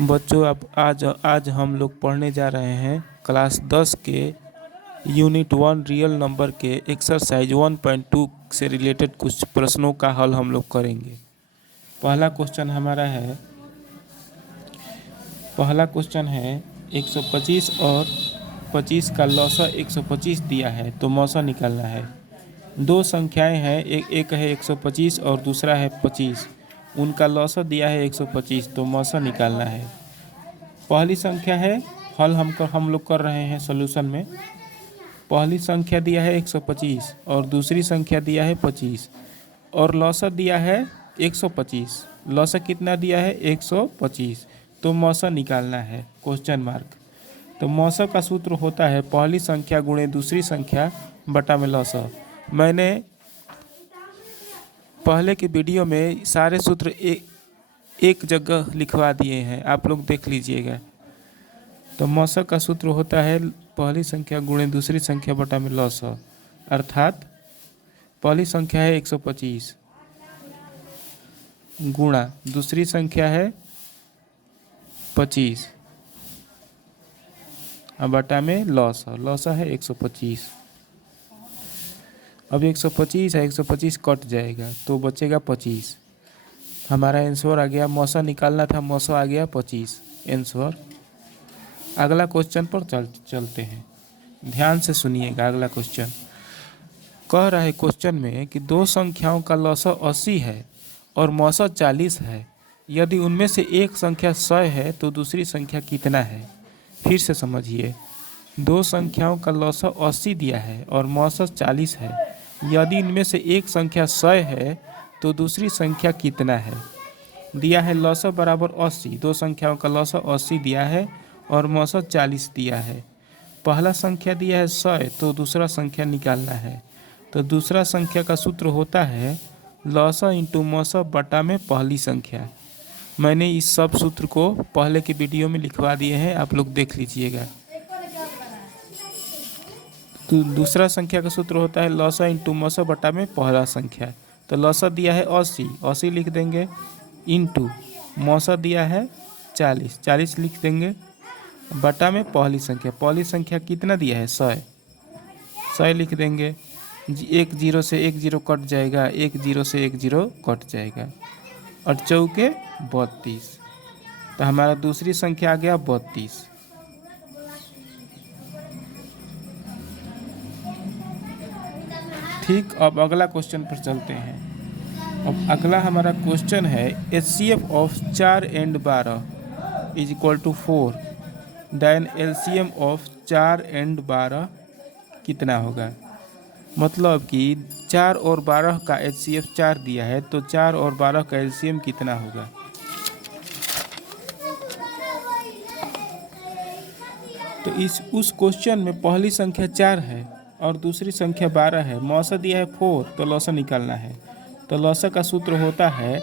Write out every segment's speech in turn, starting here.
बच्चों, अब आज हम लोग पढ़ने जा रहे हैं क्लास 10 के यूनिट 1 रियल नंबर के एक्सरसाइज 1.2 से रिलेटेड कुछ प्रश्नों का हल हम लोग करेंगे। पहला क्वेश्चन है 125 और 25 का लौसा 125 दिया है तो मौसा निकालना है। दो संख्याएं हैं, एक है 125 और दूसरा है 25। उनका लौसा दिया है 125 तो मौसा निकालना है। पहली संख्या है, हल हम लोग कर रहे हैं सॉल्यूशन में। पहली संख्या दिया है 125 और दूसरी संख्या दिया है 25 और लौसा दिया है 125। लौसा कितना दिया है 125, तो मौसा निकालना है क्वेश्चन मार्क। तो मौसा का सूत्र होता है पहली संख्या गुणे दूसरी संख्या बटा में लौसा। मैंने पहले के वीडियो में सारे सूत्र एक जगह लिखवा दिए हैं, आप लोग देख लीजिएगा। तो मौसा का सूत्र होता है पहली संख्या गुणे दूसरी संख्या बटा में लौसा, अर्थात पहली संख्या है 125 गुणा दूसरी संख्या है 25 और बटा में लौसा है 125। अब 125 है, 125 कट जाएगा तो बचेगा 25। हमारा आंसर आ गया, मौसा निकालना था, मौसा आ गया 25 आंसर। अगला क्वेश्चन पर चलते हैं, ध्यान से सुनिएगा। अगला क्वेश्चन कह रहा है क्वेश्चन में कि दो संख्याओं का लौसा 80 है और मौसा 40 है। यदि उनमें से एक संख्या 100 है तो दूसरी संख्या कितना है। फिर से समझिए, दो संख्याओं का लौसा 80 दिया है और मौसा 40 है। यदि इनमें से एक संख्या 100 है तो दूसरी संख्या कितना है। दिया है लौसा बराबर 80, दो संख्याओं का लौसा 80 दिया है और मौसा 40 दिया है। पहला संख्या दिया है 100 तो दूसरा संख्या निकालना है। तो दूसरा संख्या का सूत्र होता है लौसा इंटू मौसा बटा में पहली संख्या। मैंने इस सब सूत्र को पहले के वीडियो में लिखवा दिए हैं, आप लोग देख लीजिएगा। तो दूसरा संख्या का सूत्र होता है लौसा इंटू मौसा बटा में पहला संख्या। तो लौसा दिया है 80, 80 लिख देंगे, इंटू मौसा दिया है 40, 40 लिख देंगे, बटा में पहली संख्या कितना दिया है 100, 100 लिख देंगे। एक जीरो से एक जीरो कट जाएगा, एक जीरो से एक जीरो कट जाएगा और चौके 32। तो हमारा दूसरी संख्या आ गया 32। ठीक, अब अगला क्वेश्चन पर चलते हैं। अब अगला हमारा क्वेश्चन है HCF of 4 and 12 is equal to 4। Then LCM of 4 and 12 कितना होगा। मतलब कि 4 और 12 का HCF 4 दिया है तो 4 और 12 का LCM कितना होगा। तो उस क्वेश्चन में पहली संख्या 4 है और दूसरी संख्या 12 है। मौसा दिया है 4 तो लौसा निकालना है। तो लौसा का सूत्र होता है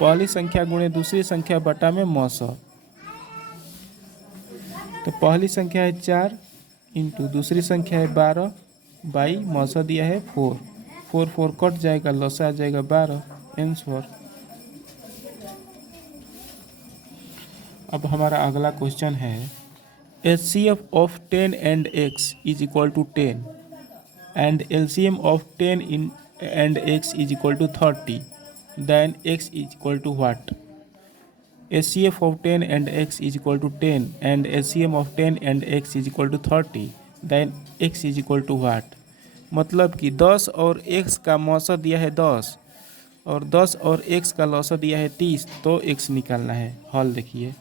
पहली संख्या गुणे दूसरी संख्या बटा में मौसा। तो पहली संख्या है 4 इंटू दूसरी संख्या है 12 बाई मौसा दिया है 4, 4 4 कट जाएगा, लौसा आ जाएगा 12 आंसर। अब हमारा अगला क्वेश्चन है HCF of 10 and x is equal to 10 and LCM of 10 and x is equal to 30, then x is equal to what? HCF of 10 and x is equal to 10 and LCM of 10 and x is equal to 30, then x is equal to what? मतलब कि 10 और x का मौसा दिया है 10 और 10 और x का लौसा दिया है 30, तो x निकालना है। हल देखिए,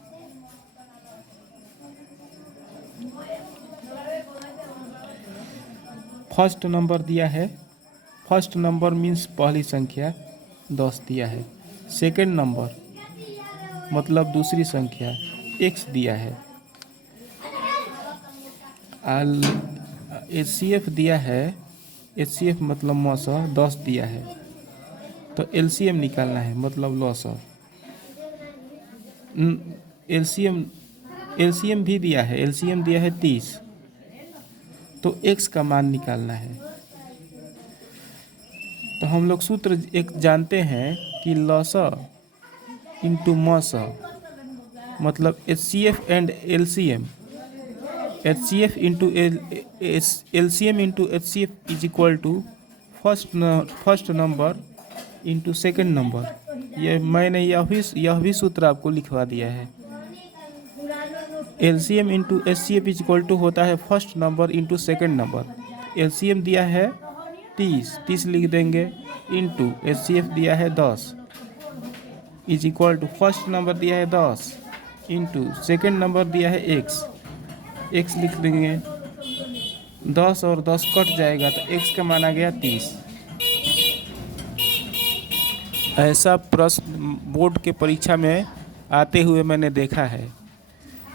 फर्स्ट नंबर दिया है, फर्स्ट नंबर मीन्स पहली संख्या 10 दिया है। सेकंड नंबर मतलब दूसरी संख्या x दिया है। HCF दिया है, HCF मतलब मौसा 10 दिया है तो LCM निकालना है, मतलब लौसा। LCM भी दिया है, LCM दिया है 30, तो x का मान निकालना है। तो हम लोग सूत्र एक जानते हैं कि लौसा इंटू मौसा मतलब HCF and LCM, HCF into LCM into HCF is equal to first number into second number. ये मैंने यह भी सूत्र आपको लिखवा दिया है। LCM into HCF is equal to होता है first number into second number. LCM दिया है 30 लिख देंगे, इंटू HCF दिया है 10 is equal to first number दिया है 10 इंटू सेकेंड नंबर दिया है x लिख देंगे। 10 और 10 कट जाएगा तो x का मान आ गया 30। ऐसा प्रश्न बोर्ड के परीक्षा में आते हुए मैंने देखा है।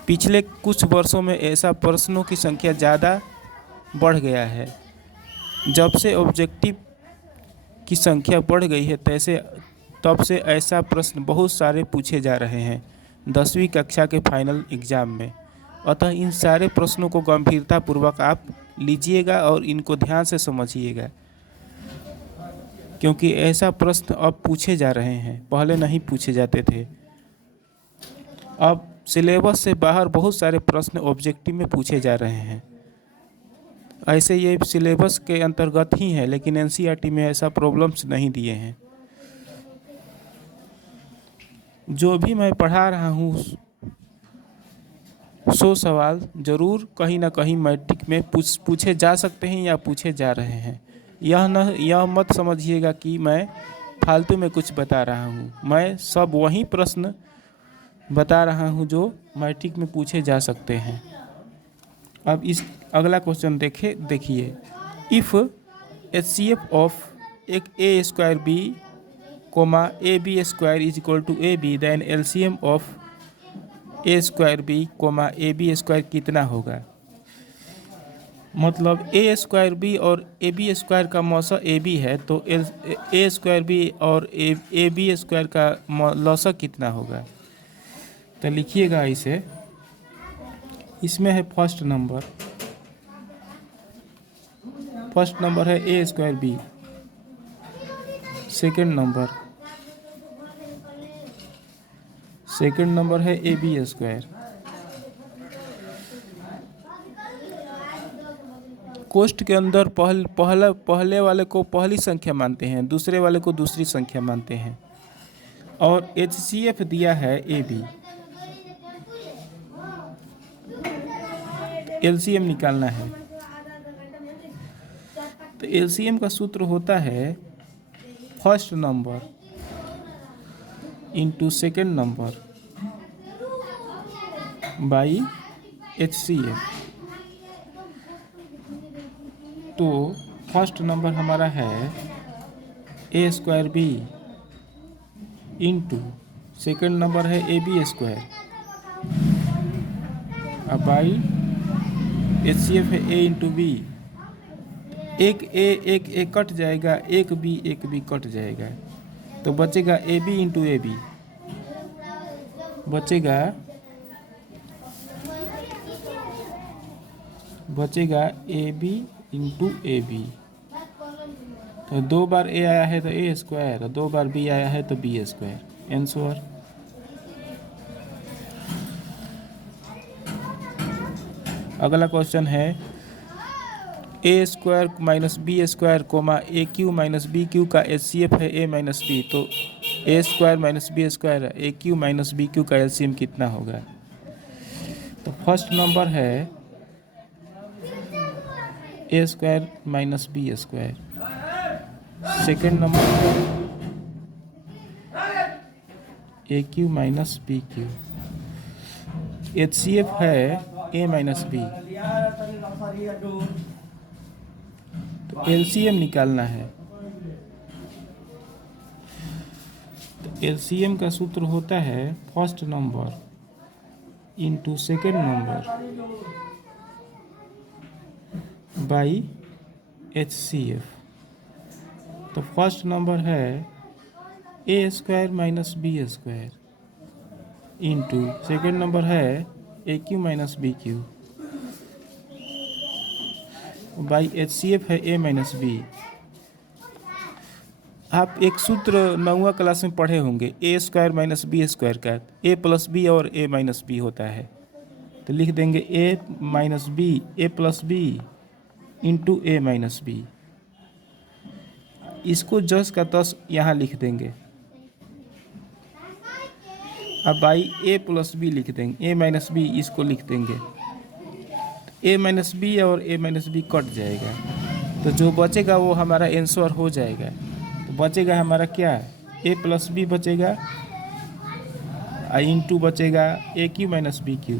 पिछले कुछ वर्षों में ऐसा प्रश्नों की संख्या ज़्यादा बढ़ गया है। जब से ऑब्जेक्टिव की संख्या बढ़ गई है तब से ऐसा प्रश्न बहुत सारे पूछे जा रहे हैं 10वीं कक्षा के फाइनल एग्ज़ाम में। अतः इन सारे प्रश्नों को गंभीरतापूर्वक आप लीजिएगा और इनको ध्यान से समझिएगा, क्योंकि ऐसा प्रश्न अब पूछे जा रहे हैं, पहले नहीं पूछे जाते थे। अब सिलेबस से बाहर बहुत सारे प्रश्न ऑब्जेक्टिव में पूछे जा रहे हैं। ऐसे ये सिलेबस के अंतर्गत ही है, लेकिन एनसीईआरटी में ऐसा प्रॉब्लम्स नहीं दिए हैं। जो भी मैं पढ़ा रहा हूँ 100 सवाल ज़रूर कहीं ना कहीं मैट्रिक में पूछे जा सकते हैं या पूछे जा रहे हैं। यह मत समझिएगा कि मैं फालतू में कुछ बता रहा हूँ। मैं सब वही प्रश्न बता रहा हूँ जो मैट्रिक में पूछे जा सकते हैं। अब इस अगला क्वेश्चन देखिए। इफ़ HCF ऑफ एक a square b comma a b square is equal to a b, then LCM of a square b comma a b square कितना होगा। मतलब ए स्क्वायर बी और ए बी स्क्वायर का मौसा ए बी है, तो a square B और ए b square का लौसा कितना होगा। तो लिखिएगा इसे। इसमें है फर्स्ट नंबर है ए स्क्वायर बी, सेकेंड नंबर है ए बी स्क्वायर। कोष्ठ के अंदर पहले वाले को पहली संख्या मानते हैं, दूसरे वाले को दूसरी संख्या मानते हैं, और HCF दिया है ए बी। LCM निकालना है, तो LCM का सूत्र होता है first number into second number by HCF। तो फर्स्ट नंबर हमारा है ए square b into second number है ए बी स्क्वायर, अब बाई HCF है ए इंटू बी। एक ए कट जाएगा, एक बी कट जाएगा, तो बचेगा a b into a b, बचेगा a b into a b. तो 2 बार ए आया है तो ए स्क्वायर, और 2 बार बी आया है तो बी स्क्वायर। आंसर। अगला क्वेश्चन है ए square minus B square comma a q minus b q का HCF है ए माइनस बी, तो a square minus B square a q minus b q का LCM कितना होगा। तो फर्स्ट नंबर है ए square minus B square, second number a q minus b q, HCF है a minus B, तो LCM निकालना है। तो LCM का सूत्र होता है first number into second number by HCF। तो फर्स्ट नंबर है ए square minus B square into second number है a q minus b q by HCF है ए माइनस बी। आप एक सूत्र 9वीं क्लास में पढ़े होंगे, ए स्क्वायर माइनस बी स्क्वायर का, ए प्लस बी और ए माइनस बी होता है। तो लिख देंगे ए माइनस बी, ए प्लस बी इंटू ए माइनस बी। इसको जस का तस यहाँ लिख देंगे। अब बाई ए प्लस बी लिख देंगे, ए माइनस बी इसको लिख देंगे। ए माइनस बी और ए माइनस बी कट जाएगा, तो जो बचेगा वो हमारा आंसर हो जाएगा। तो बचेगा हमारा क्या, ए प्लस बी बचेगा, इंटू बचेगा ए क्यू माइनस बी क्यू।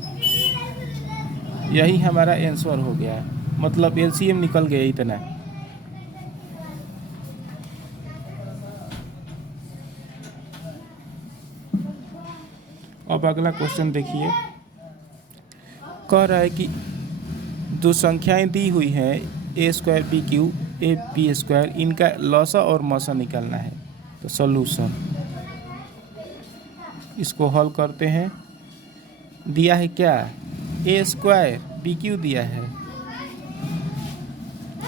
यही हमारा आंसर हो गया, मतलब एलसीएम निकल गया इतना। अब अगला क्वेश्चन देखिए, कह रहा है कि दो संख्याएं दी हुई हैं a square b q a b square, इनका लसा और मसा निकालना है। तो सॉल्यूशन, इसको हल करते हैं। दिया है क्या, ए स्क्वायर बी क्यू दिया है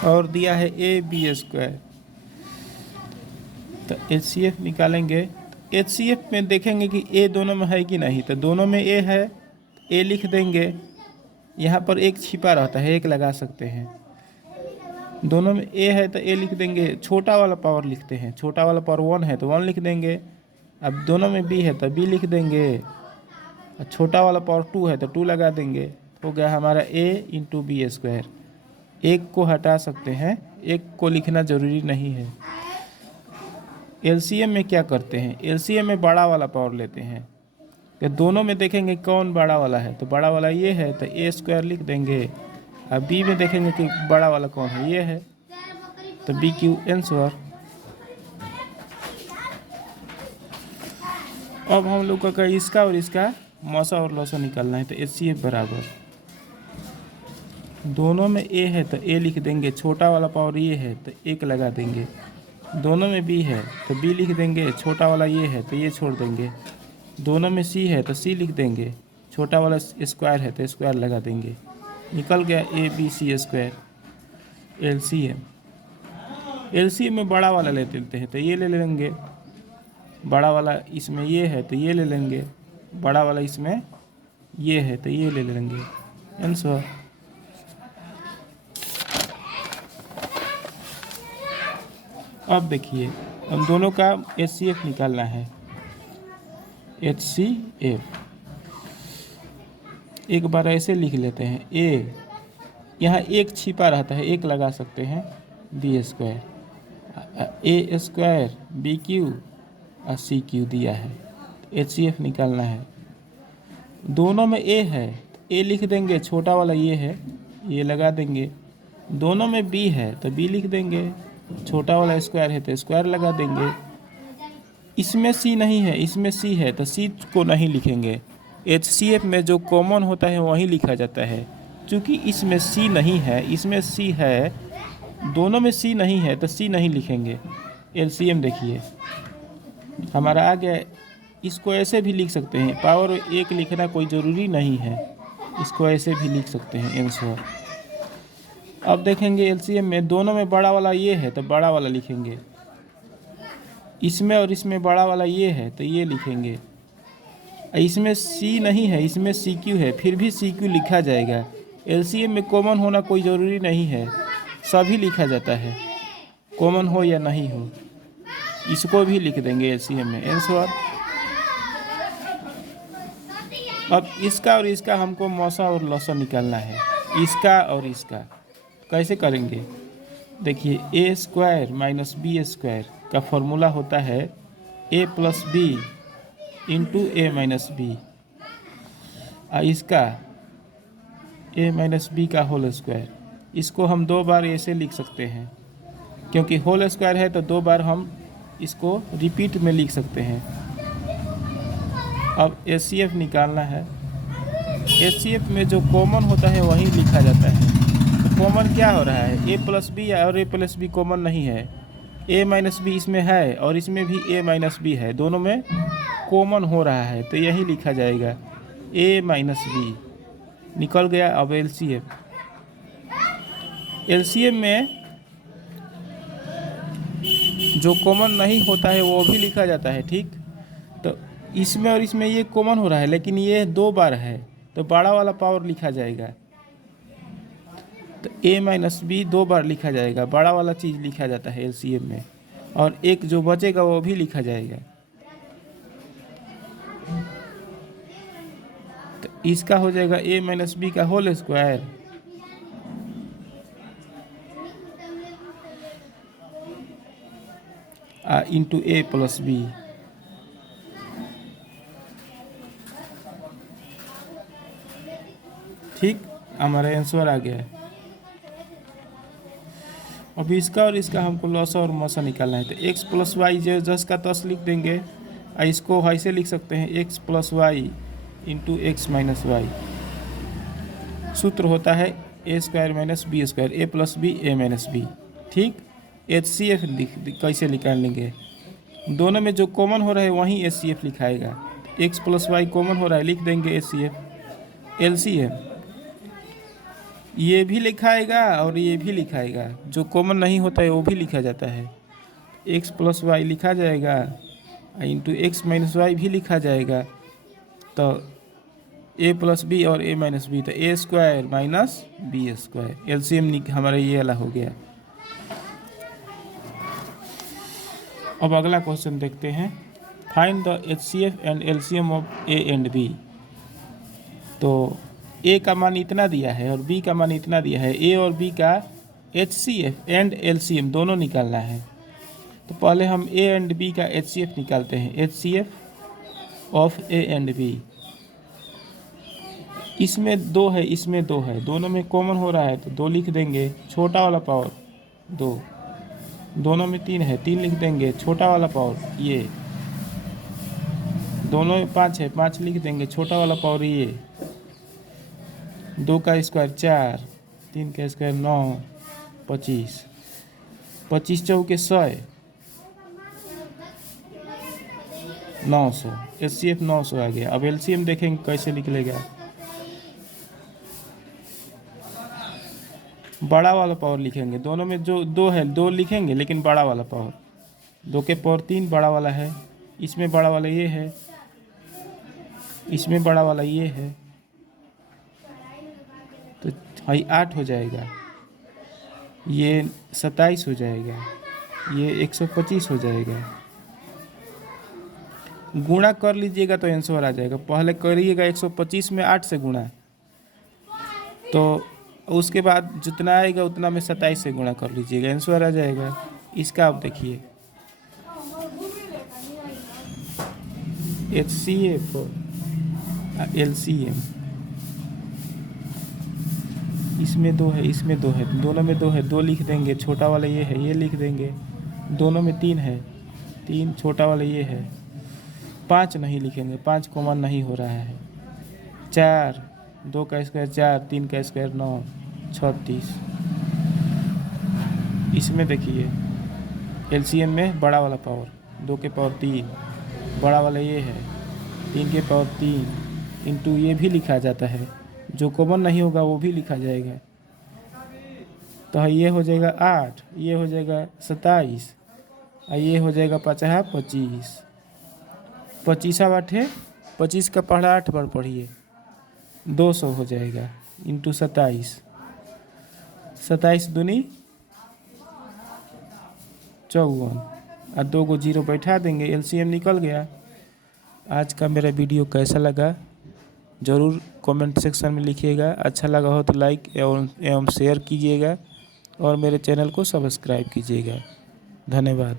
और दिया है ए बी स्क्वायर। तो एचसीएफ निकालेंगे। एचसीएफ में देखेंगे कि ए दोनों में है कि नहीं, तो दोनों में ए है, ए लिख देंगे। यहाँ पर एक छिपा रहता है, एक लगा सकते हैं। दोनों में ए है तो ए लिख देंगे, छोटा वाला पावर लिखते हैं, छोटा वाला पावर 1 है तो 1 लिख देंगे। अब दोनों में बी है तो बी लिख देंगे, और छोटा वाला पावर 2 है तो 2 लगा देंगे। हो गया हमारा ए इंटू बी स्क्वायर। एक को हटा सकते हैं, एक को लिखना ज़रूरी नहीं है। एलसीएम में क्या करते हैं, एलसीएम में बड़ा वाला पावर लेते हैं। तो दोनों में देखेंगे कौन बड़ा वाला है, तो बड़ा वाला ये है तो ए स्क्वायर लिख देंगे। अब बी में देखेंगे कि बड़ा वाला कौन है, ये है, तो बी क्यू आंसर। अब हम लोग का इसका और इसका मसा और लसा निकालना है। तो एचसीएफ बराबर, दोनों में ए है तो ए लिख देंगे, छोटा वाला पावर ये है तो एक लगा देंगे। दोनों में बी है तो बी लिख देंगे, छोटा वाला ये है तो ये छोड़ देंगे। दोनों में सी है तो सी लिख देंगे, छोटा वाला स्क्वायर है तो स्क्वायर लगा देंगे। निकल गया A B C square. LCM, LCM में बड़ा वाला ले लेते हैं तो ये ले लेंगे, बड़ा वाला इसमें ये है तो ये ले लेंगे, बड़ा वाला इसमें ये है तो ये ले लेंगे। आंसर। अब देखिए, हम दोनों का एचसीएफ निकालना है। एचसीएफ एक बार ऐसे लिख लेते हैं, ए यहाँ एक छिपा रहता है, एक लगा सकते हैं, बी स्क्वायर, ए स्क्वायर बी क्यू और सी क्यू दिया है। एचसीएफ निकालना है। दोनों में ए है तो ए लिख देंगे, छोटा वाला ये है, ये लगा देंगे। दोनों में बी है तो बी लिख देंगे, छोटा वाला स्क्वायर है तो स्क्वायर लगा देंगे। इसमें सी नहीं है, इसमें सी है तो सी को नहीं लिखेंगे। एचसीएफ में जो कॉमन होता है वही लिखा जाता है। क्योंकि इसमें सी नहीं है, इसमें सी है, दोनों में सी नहीं है तो सी नहीं लिखेंगे। एलसीएम देखिए हमारा आ गया। इसको ऐसे भी लिख सकते हैं, पावर एक लिखना कोई ज़रूरी नहीं है, इसको ऐसे भी लिख सकते हैं आंसर। अब देखेंगे एलसीएम में दोनों में बड़ा वाला ये है तो बड़ा वाला लिखेंगे, इसमें और इसमें बड़ा वाला ये है तो ये लिखेंगे। इसमें सी नहीं है, इसमें सी क्यू है, फिर भी सी क्यू लिखा जाएगा। एलसीएम में कॉमन होना कोई ज़रूरी नहीं है, सभी लिखा जाता है, कॉमन हो या नहीं हो। इसको भी लिख देंगे एलसीएम में आंसर। अब इसका और इसका हमको मौसा और लौसा निकालना है, इसका और इसका। कैसे करेंगे, देखिए ए स्क्वायर माइनस बी स्क्वायर का फॉर्मूला होता है ए प्लस बी इंटू ए माइनस बी, और इसका ए माइनस बी का होल स्क्वायर। इसको हम दो बार ऐसे लिख सकते हैं, क्योंकि होल स्क्वायर है तो दो बार हम इसको रिपीट में लिख सकते हैं। अब एचसीएफ निकालना है। एचसीएफ में जो कॉमन होता है वही लिखा जाता है। तो कॉमन क्या हो रहा है, ए प्लस बी और ए प्लस बी कॉमन नहीं है। ए माइनस बी इसमें है और इसमें भी ए माइनस बी है, दोनों में कॉमन हो रहा है तो यही लिखा जाएगा ए माइनस बी। निकल गया। अब एलसीएम, एलसीएम में जो कॉमन नहीं होता है वो भी लिखा जाता है, ठीक। तो इसमें और इसमें ये कॉमन हो रहा है, लेकिन ये 2 बार है तो बड़ा वाला पावर लिखा जाएगा। तो a माइनस बी 2 बार लिखा जाएगा, बड़ा वाला चीज़ लिखा जाता है एलसीएम में, और एक जो बचेगा वो भी लिखा जाएगा। तो इसका हो जाएगा a माइनस बी का whole square into a plus B. ठीक, हमारा आंसर आ गया है। अब इसका और इसका हमको लॉस और मौसा निकालना है। तो x प्लस वाई जो जस का तस लिख देंगे, इसको ऐसे लिख सकते हैं x plus y into x minus y. सूत्र होता है ए square minus B square, A plus B A minus B. ठीक, HCF कैसे निकालेंगे? दोनों में जो कॉमन हो रहा है वहीं HCF लिखाएगा। x प्लस वाई कॉमन हो रहा है, लिख देंगे HCF। LCM ये भी लिखाएगा और ये भी लिखाएगा, जो कॉमन नहीं होता है वो भी लिखा जाता है। x प्लस वाई लिखा जाएगा इंटू एक्स माइनस वाई भी लिखा जाएगा। तो a प्लस बी और a माइनस बी, तो a square minus B square. LCM हमारा ये वाला हो गया। अब अगला क्वेश्चन देखते हैं, find the HCF and LCM of a and b। तो a का मान इतना दिया है और b का मान इतना दिया है। a और b का HCF एंड LCM दोनों निकालना है। तो पहले हम a एंड b का HCF निकालते हैं। HCF of a and b, इसमें 2 है, इसमें 2 है, दोनों में कॉमन हो रहा है तो 2 लिख देंगे। छोटा वाला पावर 2, दोनों में 3 है, 3 लिख देंगे। छोटा वाला पावर ये, दोनों में 5 है, 5 लिख देंगे। छोटा वाला पावर ये, 2 का स्क्वायर 4, 3 का स्क्वायर 9, 25, 25 चौके 100, 900। HCF 900 आ गया। अब LCM देखेंगे कैसे निकलेगा। बड़ा वाला पावर लिखेंगे, दोनों में जो 2 है 2 लिखेंगे, लेकिन बड़ा वाला पावर 2 के पावर 3 बड़ा वाला है। इसमें बड़ा वाला ये है, इसमें बड़ा वाला ये है, तो भाई 8 हो जाएगा, ये 27 हो जाएगा, ये 125 हो जाएगा। गुणा कर लीजिएगा तो आंसर आ जाएगा। पहले करिएगा 125 में 8 से गुणा, तो उसके बाद जितना आएगा उतना में 27 से गुणा कर लीजिएगा, आंसर आ जाएगा। इसका आप देखिए, HCF LCM, इसमें 2 है, इसमें 2 है, दोनों में 2 है, 2 लिख देंगे। छोटा वाला ये है, ये लिख देंगे। दोनों में 3 है, 3, छोटा वाला ये है। 5 नहीं लिखेंगे, 5 कॉमन नहीं हो रहा है। 4, 2 का स्क्वायर 4, 3 का स्क्वायर 9, 36। इसमें देखिए LCM में बड़ा वाला पावर 2 के पावर 3, बड़ा वाला ये है 3 के पावर 3 इंटू ये भी लिखा जाता है, जो कॉमन नहीं होगा वो भी लिखा जाएगा। तो ये हो जाएगा 8, ये हो जाएगा 27, और ये हो जाएगा 50 25। 25 8 है, 25 का पढ़ा 8 बार पढ़िए, 200 हो जाएगा इंटू 27, 27 दूनी 54, और 2 को 0 बैठा देंगे, LCM निकल गया। आज का मेरा वीडियो कैसा लगा ज़रूर कमेंट सेक्शन में लिखिएगा। अच्छा लगा हो तो लाइक एवं शेयर कीजिएगा और मेरे चैनल को सब्सक्राइब कीजिएगा। धन्यवाद।